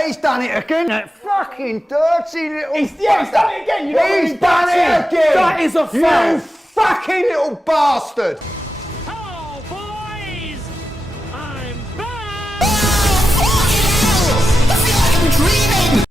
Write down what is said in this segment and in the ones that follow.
Yeah, he's done it again. That fucking dirty little. He's done it again. He's done it again. That is a foul. You fucking little bastard. Hello, boys! I'm back!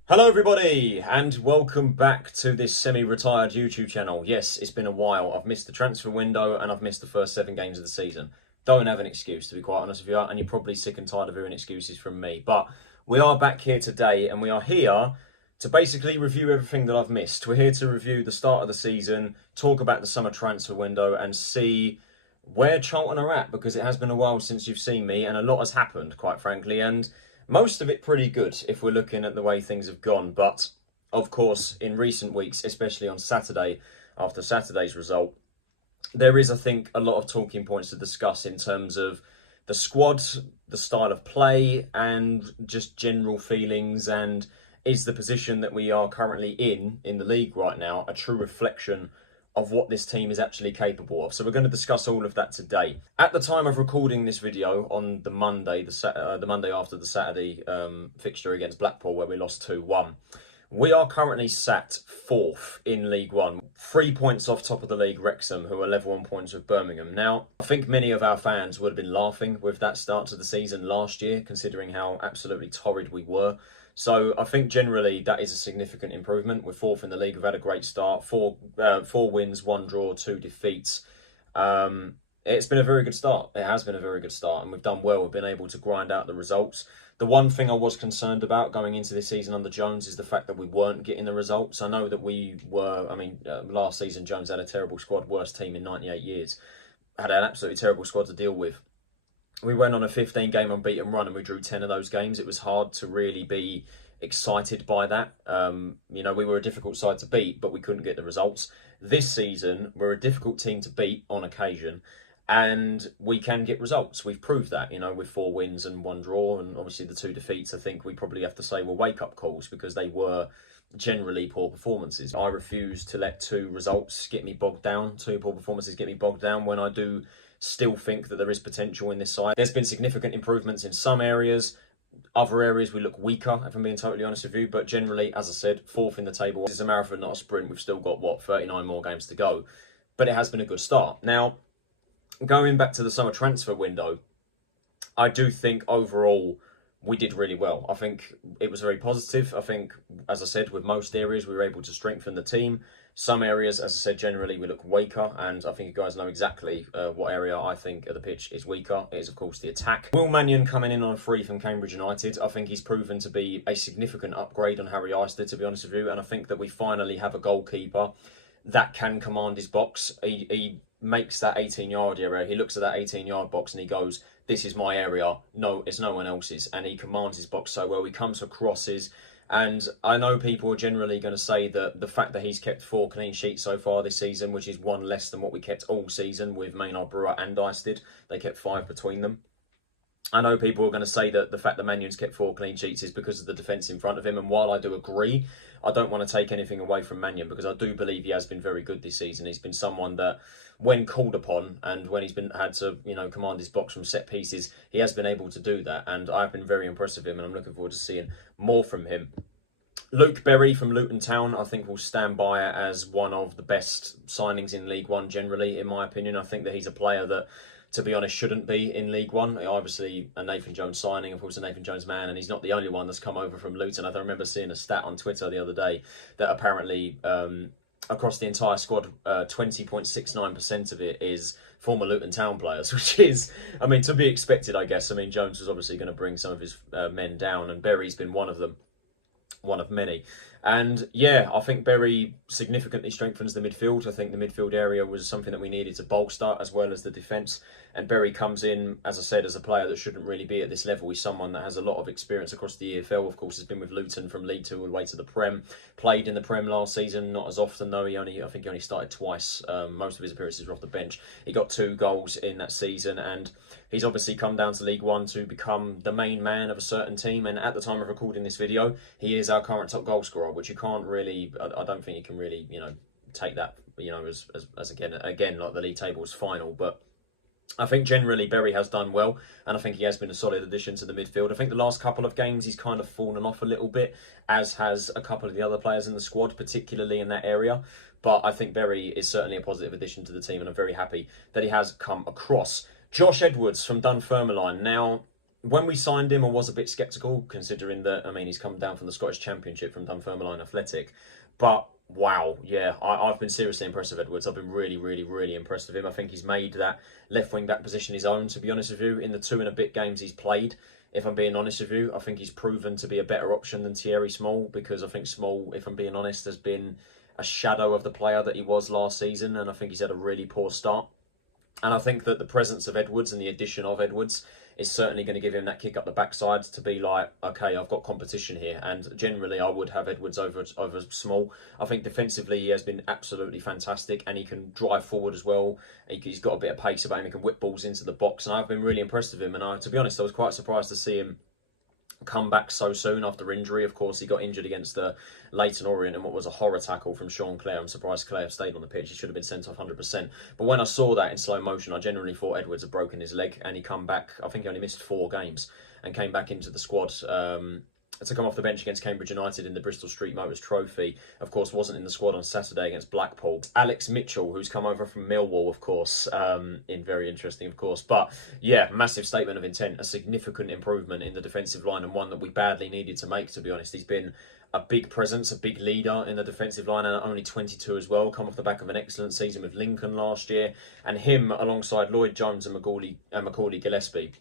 Hello everybody and welcome back to this semi-retired YouTube channel. Yes, it's been a while. I've missed the transfer window and I've missed the first 7 games of the season. Don't have an excuse, to be quite honest with you, and you're probably sick and tired of hearing excuses from me. But we are back here today and we are here to basically review everything that I've missed. We're here to review the start of the season, talk about the summer transfer window and see where Charlton are at, because it has been a while since you've seen me and a lot has happened, quite frankly, and most of it pretty good if we're looking at the way things have gone. But of course, in recent weeks, especially on Saturday, after Saturday's result, there is, I think, a lot of talking points to discuss in terms of the squad, the style of play, and just general feelings. And is the position that we are currently in the league right now a true reflection of what this team is actually capable of? So we're going to discuss all of that today. At the time of recording this video on the Monday, the Monday after the Saturday fixture against Blackpool, where we lost 2-1, we are currently sat 4th in League One, 3 points off top of the league Wrexham, who are level on points with Birmingham. Now, I think many of our fans would have been laughing with that start to the season last year, considering how absolutely torrid we were. So I think generally that is a significant improvement. We're 4th in the league. We've had a great start. Four wins, 1 draw, 2 defeats. It's been a very good start. It has been a very good start, and we've done well. We've been able to grind out the results. The one thing I was concerned about going into this season under Jones is the fact that we weren't getting the results. I know that we were, last season Jones had a terrible squad, worst team in 98 years. Had an absolutely terrible squad to deal with. We went on a 15-game unbeaten run and we drew 10 of those games. It was hard to really be excited by that. We were a difficult side to beat, but we couldn't get the results. This season, we're a difficult team to beat on occasion, and we can get results. We've proved that, with 4 wins and 1 draw, and obviously the 2 defeats, I think we probably have to say were wake-up calls, because they were generally poor performances. I refuse to let 2 results get me bogged down, 2 poor performances get me bogged down, when I do still think that there is potential in this side. There's been significant improvements in some areas. Other areas we look weaker, if I'm being totally honest with you. But generally, as I said, 4th in the table. This is a marathon, not a sprint. We've still got, 39 more games to go. But it has been a good start. Now, going back to the summer transfer window, I do think overall we did really well. I think it was very positive. I think, as I said, with most areas, we were able to strengthen the team. Some areas, as I said, generally we look weaker, and I think you guys know exactly what area I think of the pitch is weaker. It is, of course, the attack. Will Mannion coming in on a free from Cambridge United, I think he's proven to be a significant upgrade on Harry Ister, to be honest with you, and I think that we finally have a goalkeeper that can command his box. He makes that 18-yard area. He looks at that 18-yard box and he goes, this is my area. No, it's no one else's. And he commands his box so well. He comes for crosses. And I know people are generally going to say that the fact that he's kept 4 clean sheets so far this season, which is 1 less than what we kept all season with Maynard Brewer and Dice did. They kept 5 between them. I know people are going to say that the fact that Mannion's kept 4 clean sheets is because of the defence in front of him. And while I do agree, I don't want to take anything away from Mannion, because I do believe he has been very good this season. He's been someone that, when called upon and when he's been had to, command his box from set pieces, he has been able to do that. And I've been very impressed with him, and I'm looking forward to seeing more from him. Luke Berry from Luton Town, I think, will stand by as one of the best signings in League One generally, in my opinion. I think that he's a player that, to be honest, shouldn't be in League One. Obviously, a Nathan Jones signing, of course, a Nathan Jones man, and he's not the only one that's come over from Luton. I remember seeing a stat on Twitter the other day that apparently across the entire squad, 20.69% of it is former Luton Town players, which is, to be expected, I guess. Jones was obviously going to bring some of his men down, and Berry's been one of them. One of many. And yeah, I think Berry significantly strengthens the midfield. I think the midfield area was something that we needed to bolster, as well as the defence. And Berry comes in, as I said, as a player that shouldn't really be at this level. He's someone that has a lot of experience across the EFL. Of course, has been with Luton from League 2 all the way to the Prem. Played in the Prem last season, not as often though. I think he only started twice. Most of his appearances were off the bench. He got 2 goals in that season, and he's obviously come down to League One to become the main man of a certain team. And at the time of recording this video, he is our current top goal scorer, which you can't really, I don't think you can really, take that, as again, like the league table is final. But I think generally Berry has done well, and I think he has been a solid addition to the midfield. I think the last couple of games he's kind of fallen off a little bit, as has a couple of the other players in the squad, particularly in that area. But I think Berry is certainly a positive addition to the team, and I'm very happy that he has come across. Josh Edwards from Dunfermline. Now, when we signed him, I was a bit sceptical, considering that, I mean, he's come down from the Scottish Championship from Dunfermline Athletic. But wow, yeah, I've been seriously impressed with Edwards. I've been really, really, really impressed with him. I think he's made that left wing back position his own, to be honest with you. In the 2 and a bit games he's played, if I'm being honest with you, I think he's proven to be a better option than Thierry Small, because I think Small, if I'm being honest, has been a shadow of the player that he was last season, and I think he's had a really poor start. And I think that the presence of Edwards and the addition of Edwards is certainly going to give him that kick up the backside to be like, okay, I've got competition here. And generally, I would have Edwards over Small. I think defensively, he has been absolutely fantastic, and he can drive forward as well. He's got a bit of pace about him. He can whip balls into the box, and I've been really impressed with him. And to be honest, I was quite surprised to see him come back so soon after injury. Of course, he got injured against Leyton Orient and what was a horror tackle from Sean Clare. I'm surprised Clare stayed on the pitch. He should have been sent off 100%. But when I saw that in slow motion, I generally thought Edwards had broken his leg, and he come back. I think he only missed 4 games and came back into the squad to come off the bench against Cambridge United in the Bristol Street Motors Trophy. Of course, wasn't in the squad on Saturday against Blackpool. Alex Mitchell, who's come over from Millwall, of course, in very interesting, of course. But yeah, massive statement of intent, a significant improvement in the defensive line, and one that we badly needed to make, to be honest. He's been a big presence, a big leader in the defensive line, and only 22 as well, come off the back of an excellent season with Lincoln last year. And him, alongside Lloyd Jones and Macaulay Gillespie,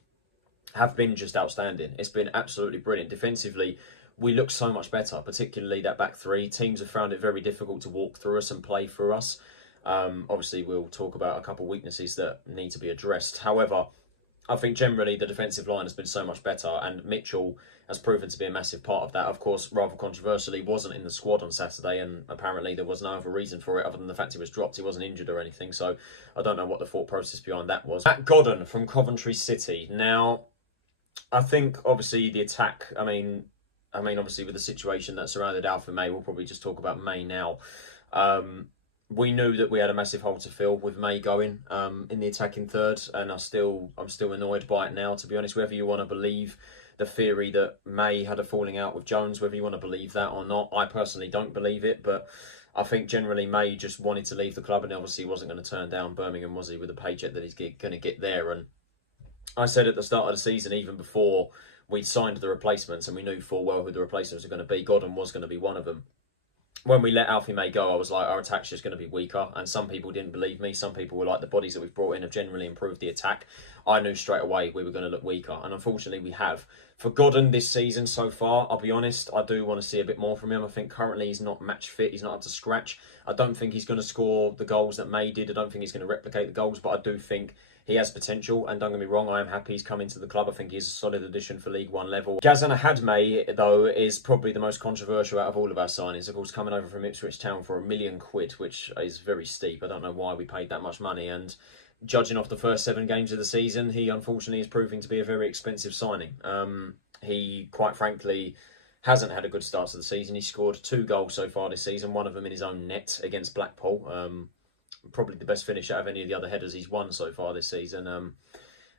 have been just outstanding. It's been absolutely brilliant. Defensively, we look so much better, particularly that back 3. Teams have found it very difficult to walk through us and play through us. Obviously, we'll talk about a couple of weaknesses that need to be addressed. However, I think generally the defensive line has been so much better, and Mitchell has proven to be a massive part of that. Of course, rather controversially, wasn't in the squad on Saturday, and apparently there was no other reason for it other than the fact he was dropped. He wasn't injured or anything, so I don't know what the thought process behind that was. Matt Godden from Coventry City. Now, I think obviously the attack, I mean obviously with the situation that surrounded Alfie May, we'll probably just talk about May now. We knew that we had a massive hole to fill with May going in the attacking third, and I'm still annoyed by it now, to be honest. Whether you want to believe the theory that May had a falling out with Jones, whether you want to believe that or not, I personally don't believe it, but I think generally May just wanted to leave the club, and obviously he wasn't going to turn down Birmingham, was he, with a paycheck that he's going to get there. And I said at the start of the season, even before we'd signed the replacements and we knew full well who the replacements were going to be, Godden was going to be one of them. When we let Alfie May go, I was like, our attack's just going to be weaker. And some people didn't believe me. Some people were like, the bodies that we've brought in have generally improved the attack. I knew straight away we were going to look weaker. And unfortunately, we have. For Godden this season so far, I'll be honest, I do want to see a bit more from him. I think currently he's not match fit. He's not up to scratch. I don't think he's going to score the goals that May did. I don't think he's going to replicate the goals. But I do think he has potential, and don't get me wrong, I am happy he's come into the club. I think he's a solid addition for League One level. Gazan Ahadme, though, is probably the most controversial out of all of our signings. Of course, coming over from Ipswich Town for £1 million, which is very steep. I don't know why we paid that much money, and judging off the first 7 games of the season, he unfortunately is proving to be a very expensive signing. He, quite frankly, hasn't had a good start to the season. He scored 2 goals so far this season, one of them in his own net against Blackpool. Probably the best finish out of any of the other headers he's won so far this season.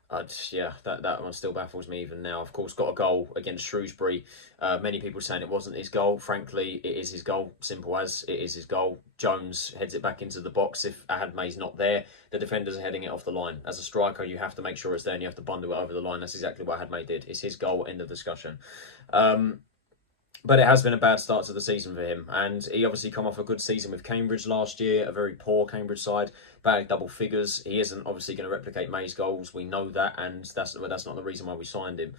That one still baffles me even now. Of course, got a goal against Shrewsbury. Many people saying it wasn't his goal. Frankly, it is his goal. Simple as it is his goal. Jones heads it back into the box. If Ahadme's not there, the defenders are heading it off the line. As a striker, you have to make sure it's there and you have to bundle it over the line. That's exactly what Ahadme did. It's his goal, end of discussion. But it has been a bad start to the season for him. And he obviously come off a good season with Cambridge last year, a very poor Cambridge side, bagged double figures. He isn't obviously going to replicate May's goals. We know that, and that's not the reason why we signed him.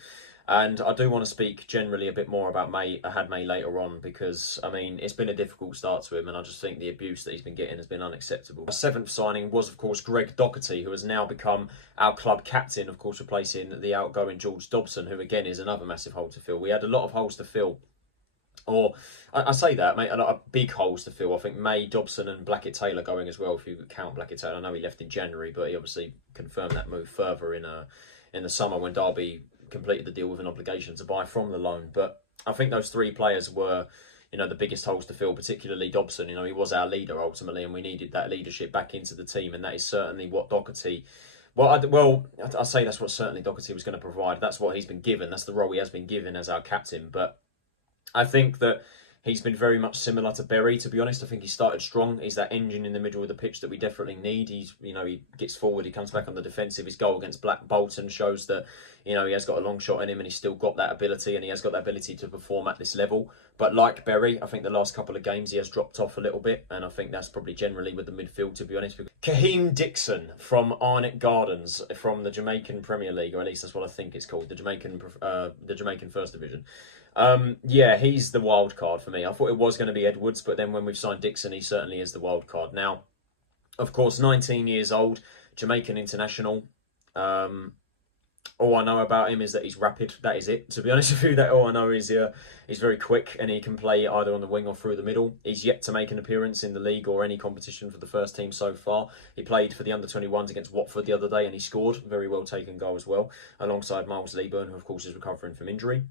And I do want to speak generally a bit more about Ahadme later on, because, I mean, it's been a difficult start to him, and I just think the abuse that he's been getting has been unacceptable. Our 7th signing was, of course, Greg Docherty, who has now become our club captain, of course, replacing the outgoing George Dobson, who, again, is another massive hole to fill. We had a lot of holes to fill. Or, I say that, mate, a lot of big holes to fill. I think May, Dobson and Blackett-Taylor going as well, if you count Blackett-Taylor. I know he left in January, but he obviously confirmed that move further in the summer when Derby completed the deal with an obligation to buy from the loan. But I think those 3 players were, the biggest holes to fill, particularly Dobson. He was our leader ultimately, and we needed that leadership back into the team, and that is certainly what Docherty I say that's what certainly Doherty was going to provide. That's what he's been given. That's the role he has been given as our captain. But I think that he's been very much similar to Berry, to be honest. I think he started strong. He's that engine in the middle of the pitch that we definitely need. He gets forward, he comes back on the defensive. His goal against Black Bolton shows that, he has got a long shot in him and he's still got that ability, and he has got that ability to perform at this level. But like Berry, I think the last couple of games he has dropped off a little bit, and I think that's probably generally with the midfield, to be honest. Kaheem Dixon from Arnett Gardens from the Jamaican Premier League, or at least that's what I think it's called, the Jamaican First Division. He's the wild card for me. I thought it was going to be Edwards, but then when we've signed Dixon, he certainly is the wild card. Now, of course, 19 years old, Jamaican international. All I know about him is that he's rapid. That is it. To be honest with you, that all I know is he's very quick and he can play either on the wing or through the middle. He's yet to make an appearance in the league or any competition for the first team so far. He played for the under-21s against Watford the other day and he scored. Very well taken goal as well, alongside Miles Leaburn, who of course is recovering from injury.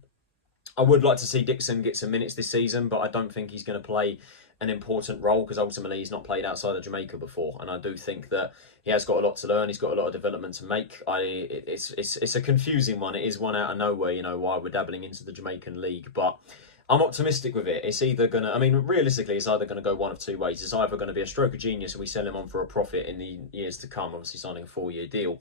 I would like to see Dixon get some minutes this season, but I don't think he's going to play an important role because ultimately he's not played outside of Jamaica before, and I do think that he has got a lot to learn. He's got a lot of development to make. It's a confusing one. It is one out of nowhere, why we're dabbling into the Jamaican league, but I'm optimistic with it. It's either going to, realistically, it's either going to go one of two ways. It's either going to be a stroke of genius and we sell him on for a profit in the years to come, obviously signing a 4-year deal,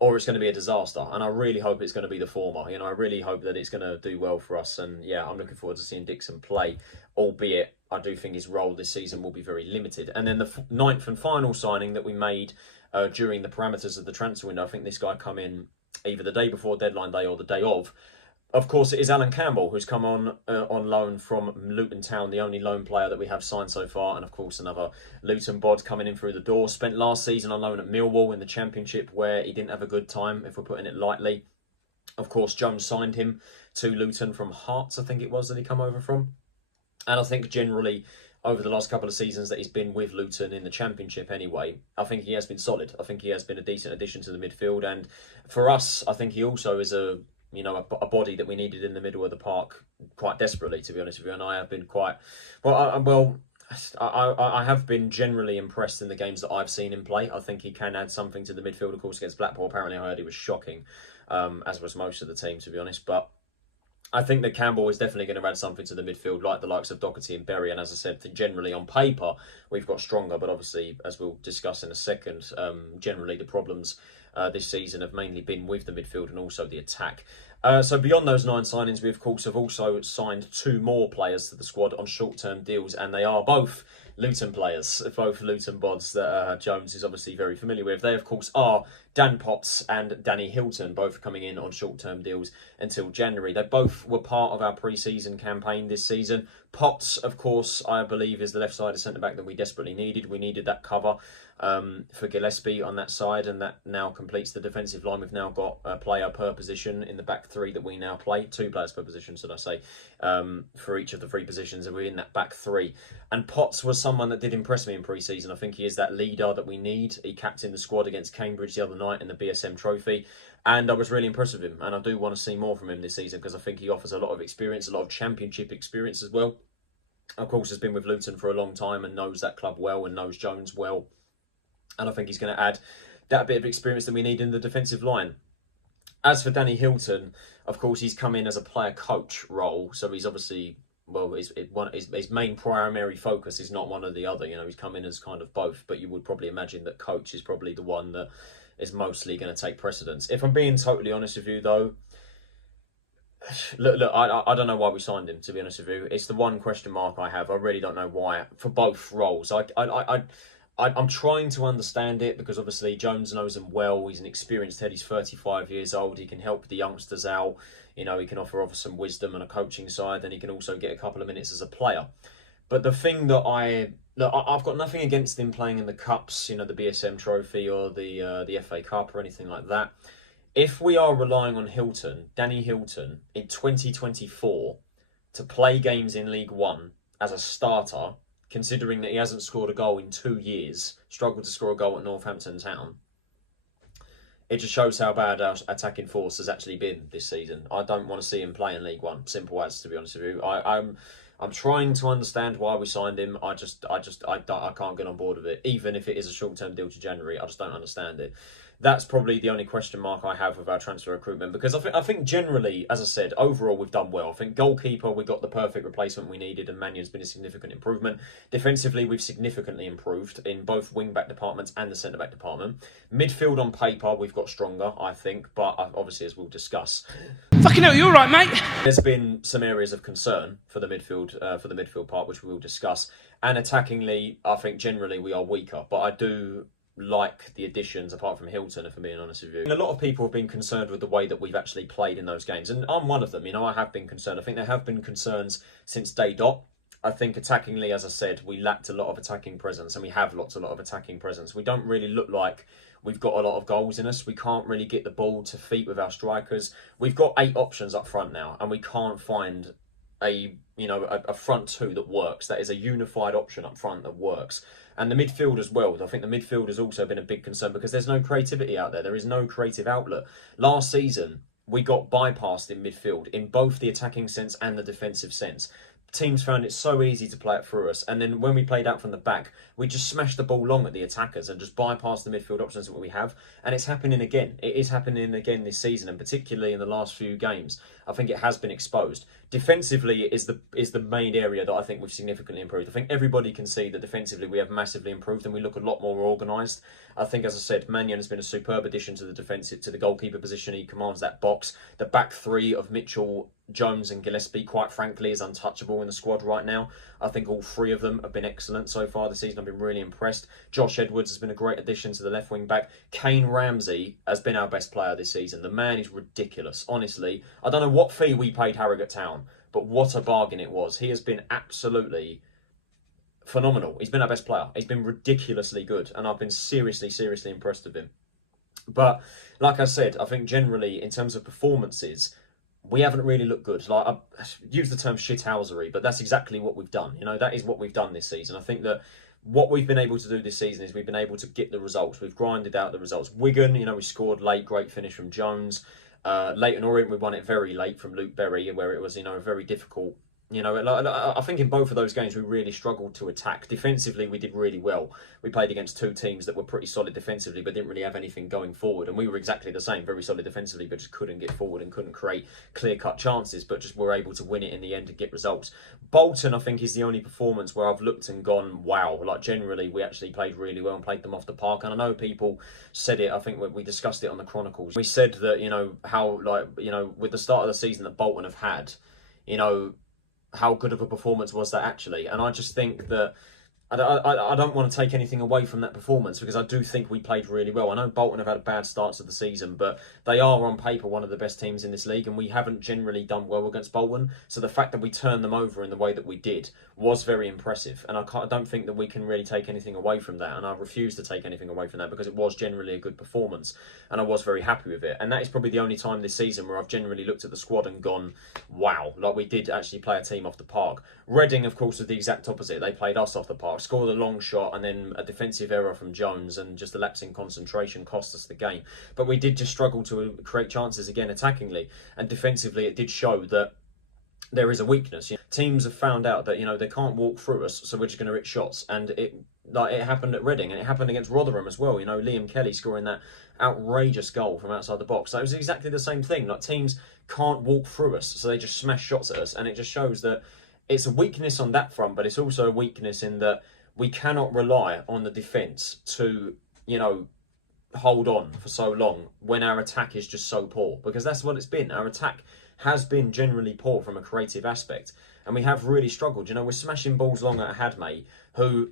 or it's going to be a disaster. And I really hope it's going to be the former. I really hope that it's going to do well for us. And yeah, I'm looking forward to seeing Dixon play, albeit I do think his role this season will be very limited. And then the ninth and final signing that we made during the parameters of the transfer window, I think this guy come in either the day before deadline day or the day of. Of course, it is Alan Campbell, who's come on loan from Luton Town, the only loan player that we have signed so far. And of course, another Luton bod coming in through the door. Spent last season on loan at Millwall in the Championship, where he didn't have a good time, if we're putting it lightly. Of course, Jones signed him to Luton from Hearts, I think it was, that he come over from. And I think generally, over the last couple of seasons that he's been with Luton in the Championship anyway, I think he has been solid. I think he has been a decent addition to the midfield. And for us, I think he also is a body that we needed in the middle of the park quite desperately, to be honest with you. And I have been I have been generally impressed in the games that I've seen him play. I think he can add something to the midfield. Of course, against Blackpool, apparently I heard he was shocking, as was most of the team, to be honest. But I think that Campbell is definitely going to add something to the midfield, like the likes of Doherty and Berry. And as I said, generally on paper, we've got stronger. But obviously, as we'll discuss in a second, generally the problems this season have mainly been with the midfield and also the attack. So beyond those 9 signings, we of course have also signed 2 more players to the squad on short-term deals, and they are both Luton players, both Luton bods that Jones is obviously very familiar with. They of course are Dan Potts and Danny Hilton, both coming in on short-term deals until January. They both were part of our pre-season campaign this season. Potts, of course, I believe is the left-sided centre-back that we desperately needed. We needed that cover for Gillespie on that side, and that now completes the defensive line. We've now got a player per position in the back 3 that we now play. 2 players per position, should I say, for each of the 3 positions, and we're in that back 3. And Potts was someone that did impress me in pre-season. I think he is that leader that we need. He captained the squad against Cambridge the other night in the BSM Trophy, and I was really impressed with him, and I do want to see more from him this season because I think he offers a lot of experience, a lot of Championship experience as well. Of course, has been with Luton for a long time and knows that club well and knows Jones well. And I think he's going to add that bit of experience that we need in the defensive line. As for Danny Hilton, of course, he's come in as a player coach role. So he's obviously, his main primary focus is not one or the other. He's come in as kind of both. But you would probably imagine that coach is probably the one that is mostly going to take precedence. If I'm being totally honest with you, though, Look, I don't know why we signed him, to be honest with you. It's the one question mark I have. I really don't know why, for both roles. I'm trying to understand it because obviously Jones knows him well. He's an experienced head. He's 35 years old. He can help the youngsters out. He can offer some wisdom and a coaching side, and he can also get a couple of minutes as a player. But the thing that I've got nothing against him playing in the cups, the BSM Trophy or the FA Cup or anything like that. If we are relying on Danny Hilton, in 2024 to play games in League One as a starter, considering that he hasn't scored a goal in 2 years, struggled to score a goal at Northampton Town, it just shows how bad our attacking force has actually been this season. I don't want to see him play in League One. Simple as, to be honest with you. I'm trying to understand why we signed him. I can't get on board with it. Even if it is a short-term deal to January, I just don't understand it. that's probably the only question mark I have with our transfer recruitment, because I think generally, as I said, overall we've done well. I think goalkeeper, we got the perfect replacement we needed, and Mannion's been a significant improvement. Defensively, we've significantly improved in both wing-back departments and the centre-back department. Midfield on paper, we've got stronger, I think, but obviously, as we'll discuss, Fucking hell, you all right, mate? there's been some areas of concern for the midfield part, which we will discuss. And attackingly, I think generally we are weaker, but I do like the additions, apart from Hilton, if I'm being honest with you. And a lot of people have been concerned with the way that we've actually played in those games, and I'm one of them. I have been concerned. I think there have been concerns since day dot. I think attackingly, as I said, we lacked a lot of attacking presence, and we have a lot of attacking presence. We don't really look like we've got a lot of goals in us. We can't really get the ball to feet with our strikers. We've got 8 options up front now, and we can't find a front two that works. That is a unified option up front that works. And the midfield as well. I think the midfield has also been a big concern because there's no creativity out there. There is no creative outlet. Last season, we got bypassed in midfield in both the attacking sense and the defensive sense. Teams found it so easy to play it through us, and then when we played out from the back, we just smashed the ball long at the attackers and just bypassed the midfield options that we have. And it's happening again. It is happening again this season, and particularly in the last few games, I think it has been exposed. Defensively is the main area that I think we've significantly improved. I think everybody can see that defensively we have massively improved, and we look a lot more organised. I think, as I said, Mannion has been a superb addition to the goalkeeper position. He commands that box. The back three of Mitchell, Jones and Gillespie, quite frankly, is untouchable in the squad right now. I think all 3 of them have been excellent so far this season. I've been really impressed. Josh Edwards has been a great addition to the left wing back. Kane Ramsey has been our best player this season. The man is ridiculous, honestly. I don't know what fee we paid Harrogate Town, but what a bargain it was. He has been absolutely phenomenal. He's been our best player. He's been ridiculously good, and I've been seriously impressed with him. But like I said, I think generally in terms of performances, we haven't really looked good. Like, I use the term shithousery, but that's exactly what we've done. That is what we've done this season. I think that what we've been able to do this season is we've been able to get the results. We've grinded out the results. Wigan, we scored late, great finish from Jones. Leyton Orient, we won it very late from Luke Berry, where it was, a very difficult. I think in both of those games we really struggled to attack. Defensively, we did really well. We played against 2 teams that were pretty solid defensively, but didn't really have anything going forward. And we were exactly the same, very solid defensively, but just couldn't get forward and couldn't create clear-cut chances, but just were able to win it in the end and get results. Bolton, I think, is the only performance where I've looked and gone, wow. Like, generally, we actually played really well and played them off the park. And I know people said it, I think we discussed it on the Chronicles. We said that, with the start of the season that Bolton have had, how good of a performance was that actually? And I just think that I don't want to take anything away from that performance, because I do think we played really well. I know Bolton have had bad starts to the season, but they are on paper one of the best teams in this league, and we haven't generally done well against Bolton. So the fact that we turned them over in the way that we did was very impressive, and I don't think that we can really take anything away from that, and I refuse to take anything away from that, because it was generally a good performance, and I was very happy with it. And that is probably the only time this season where I've generally looked at the squad and gone, wow, like we did actually play a team off the park. Reading, of course, was the exact opposite. They played us off the park, scored a long shot, and then a defensive error from Jones, and just a lapse in concentration cost us the game. But we did just struggle to create chances again attackingly, and defensively it did show that there is a weakness. Teams have found out that they can't walk through us, so we're just going to hit shots, and it happened at Reading, and it happened against Rotherham as well. Liam Kelly scoring that outrageous goal from outside the box. That was exactly the same thing. Like, teams can't walk through us, so they just smash shots at us, and it just shows that it's a weakness on that front, but it's also a weakness in that we cannot rely on the defence to, hold on for so long when our attack is just so poor, because that's what it's been. Our attack has been generally poor from a creative aspect, and we have really struggled. We're smashing balls long at Hadmay, who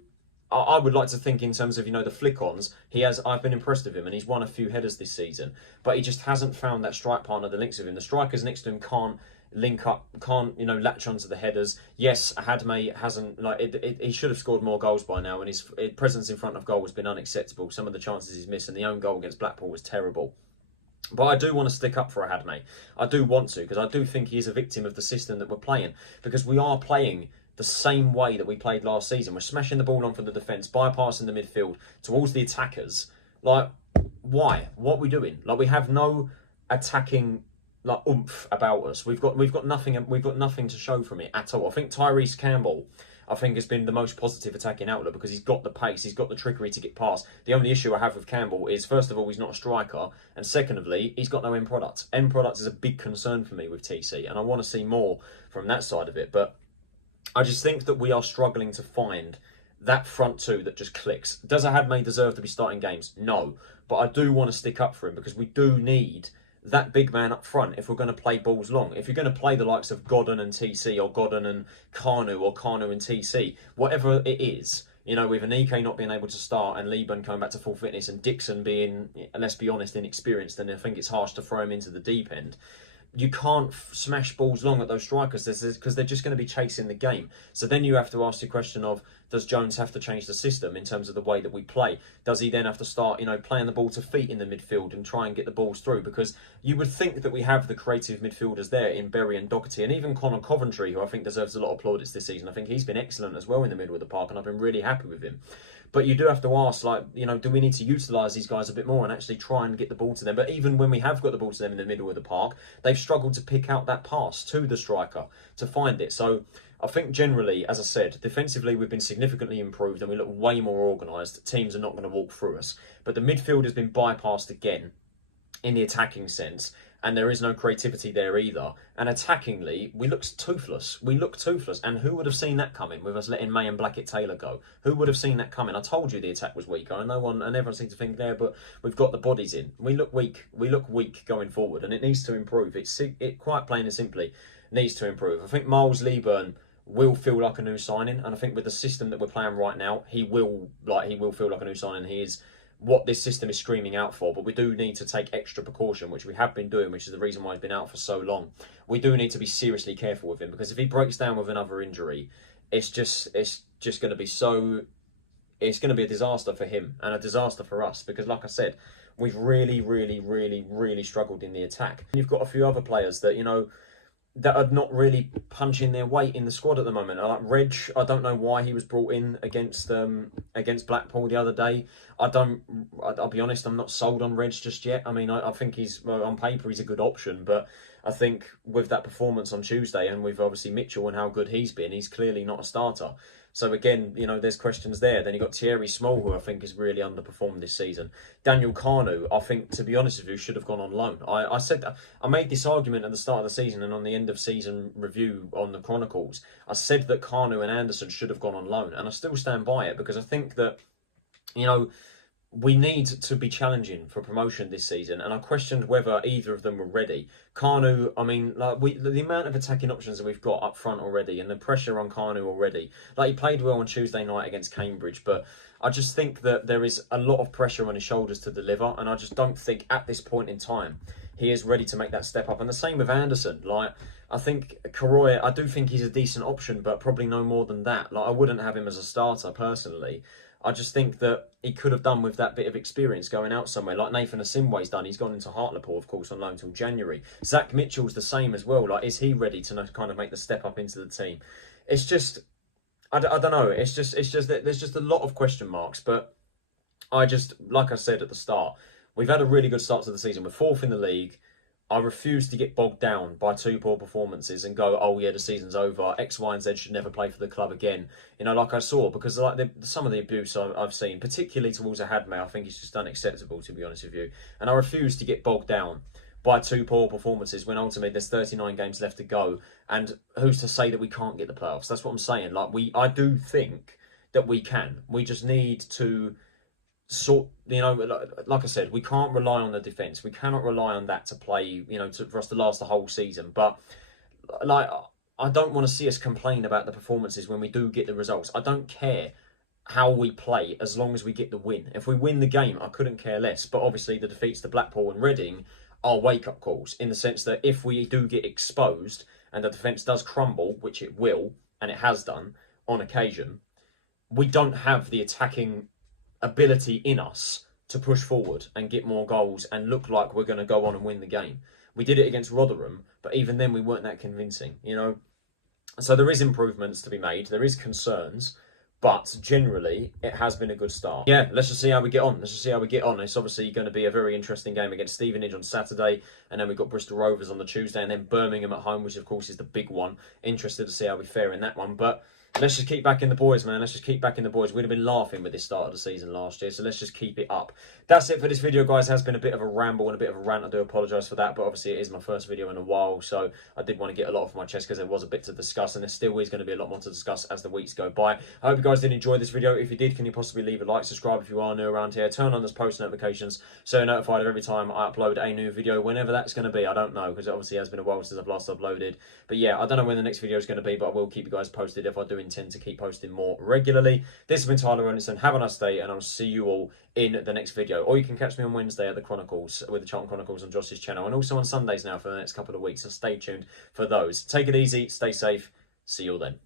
I would like to think, in terms of, the flick-ons, I've been impressed with him, and he's won a few headers this season, but he just hasn't found that strike partner that links with him. The strikers next to him can't link up, can't latch onto the headers. Yes, Hadmay hasn't, he should have scored more goals by now, and his presence in front of goal has been unacceptable. Some of the chances he's missed, and the own goal against Blackpool was terrible. But I do want to stick up for Hadmay. I do want to, because I do think he is a victim of the system that we're playing, because we are playing the same way that we played last season. We're smashing the ball on from the defence, bypassing the midfield towards the attackers. Why? What are we doing? We have no attacking oomph about us. We've got nothing to show from it at all. I think Tyrese Campbell, I think has been the most positive attacking outlet because he's got the pace, he's got the trickery to get past. The only issue I have with Campbell is, first of all, he's not a striker, and secondly, he's got no end product. End product is a big concern for me with TC, and I want to see more from that side of it. But I just think that we are struggling to find that front two that just clicks. Does Ahad May deserve to be starting games? No. But I do want to stick up for him because we do need that big man up front if we're going to play balls long. If you're going to play the likes of Godden and TC, or Godden and Kanu, or Kanu and TC, whatever it is, you know, with Anike not being able to start and Lieben coming back to full fitness and Dixon being, let's be honest, inexperienced, then I think it's harsh to throw him into the deep end. You can't smash balls long at those strikers because they're just going to be chasing the game. So then you have to ask the question of, does Jones have to change the system in terms of the way that we play? Does he then have to start, you know, playing the ball to feet in the midfield and try and get the balls through? Because you would think that we have the creative midfielders there in Berry and Doherty, and even Conor Coventry, who I think deserves a lot of plaudits this season. I think he's been excellent as well in the middle of the park, and I've been really happy with him. But you do have to ask, like, you know, do we need to utilise these guys a bit more and actually try and get the ball to them? But even when we have got the ball to them in the middle of the park, they've struggled to pick out that pass to the striker to find it. So I think generally, as I said, defensively we've been significantly improved and we look way more organised. Teams are not going to walk through us. But the midfield has been bypassed again in the attacking sense. And there is no creativity there either. And attackingly, we look toothless. We look toothless. And who would have seen that coming with us letting May and Blackett-Taylor go? Who would have seen that coming? I told you the attack was weaker. And everyone seems to think there, but we've got the bodies in. We look weak. We look weak going forward, and it needs to improve. It quite plain and simply needs to improve. I think Miles Lieben will feel like a new signing, and I think with the system that we're playing right now, he will feel like a new signing. He is what this system is screaming out for, but we do need to take extra precaution, which we have been doing, which is the reason why he's been out for so long. We do need to be seriously careful with him, because if he breaks down with another injury, it's just going to be it's going to be a disaster for him and a disaster for us, because like I said, we've really struggled in the attack. You've got a few other players that, you know, that are not really punching their weight in the squad at the moment. Like Reg, I don't know why he was brought in against Blackpool the other day. I'll be honest, I'm not sold on Reg just yet. I mean, I think on paper he's a good option, but I think with that performance on Tuesday and with obviously Mitchell and how good he's been, he's clearly not a starter. So again, you know, there's questions there. Then you've got Thierry Small, who I think has really underperformed this season. Daniel Kanu, I think, to be honest with you, should have gone on loan. I said that, I made this argument at the start of the season and on the end of season review on the Chronicles. I said that Kanu and Anderson should have gone on loan, and I still stand by it, because I think that, you know, we need to be challenging for promotion this season, and I questioned whether either of them were ready. Kanu, I mean, like the amount of attacking options that we've got up front already, and the pressure on Kanu already. Like, he played well on Tuesday night against Cambridge, but I just think that there is a lot of pressure on his shoulders to deliver, and I just don't think at this point in time he is ready to make that step up. And the same with Anderson. Like, I think Karoy, I do think he's a decent option, but probably no more than that. Like, I wouldn't have him as a starter personally. I just think that he could have done with that bit of experience going out somewhere, like Nathan Asimwe's done. He's gone into Hartlepool, of course, on loan till January. Zach Mitchell's the same as well. Like, is he ready to kind of make the step up into the team? It's just, I don't know. It's just that there's just a lot of question marks. But I just, like I said at the start, we've had a really good start to the season. We're fourth in the league. I refuse to get bogged down by two poor performances and go, oh yeah, the season's over. X, Y, and Z should never play for the club again. You know, like I saw, because like some of the abuse I've seen, particularly towards Ahad May, I think it's just unacceptable, to be honest with you. And I refuse to get bogged down by two poor performances when ultimately there's 39 games left to go. And who's to say that we can't get the playoffs? That's what I'm saying. Like, I do think that we can. We just need to sort, you know, like I said, we can't rely on the defence. We cannot rely on that to play, you know, for us to last the whole season. But like, I don't want to see us complain about the performances when we do get the results. I don't care how we play as long as we get the win. If we win the game, I couldn't care less. But obviously the defeats to Blackpool and Reading are wake-up calls, in the sense that if we do get exposed and the defence does crumble, which it will, and it has done on occasion, we don't have the attacking ability in us to push forward and get more goals and look like we're going to go on and win the game. We did it against Rotherham, but even then we weren't that convincing, you know. So there is improvements to be made, there is concerns, but generally it has been a good start. Yeah, let's just see how we get on. It's obviously going to be a very interesting game against Stevenage on Saturday, and then we've got Bristol Rovers on the Tuesday, and then Birmingham at home, which of course is the big one. Interested to see how we fare in that one, but Let's just keep backing the boys, man. Let's just keep backing the boys. We'd have been laughing with this start of the season last year, so let's just keep it up. That's it for this video, guys. It has been a bit of a ramble and a bit of a rant. I do apologise for that, but obviously it is my first video in a while, so I did want to get a lot off my chest because there was a bit to discuss, and there still is going to be a lot more to discuss as the weeks go by. I hope you guys did enjoy this video. If you did, can you possibly leave a like, subscribe if you are new around here, turn on those post notifications so you're notified of every time I upload a new video, whenever that's going to be. I don't know, because it obviously has been a while since I've last uploaded. But yeah, I don't know when the next video is going to be, but I will keep you guys posted if I do intend to keep posting more regularly. This has been Tyler Renison. Have a nice day, and I'll see you all in the next video. Or you can catch me on Wednesday at the Chronicles, with the Charlton Chronicles on Josh's channel, and also on Sundays now for the next couple of weeks, so stay tuned for those. Take it easy, stay safe, see you all then.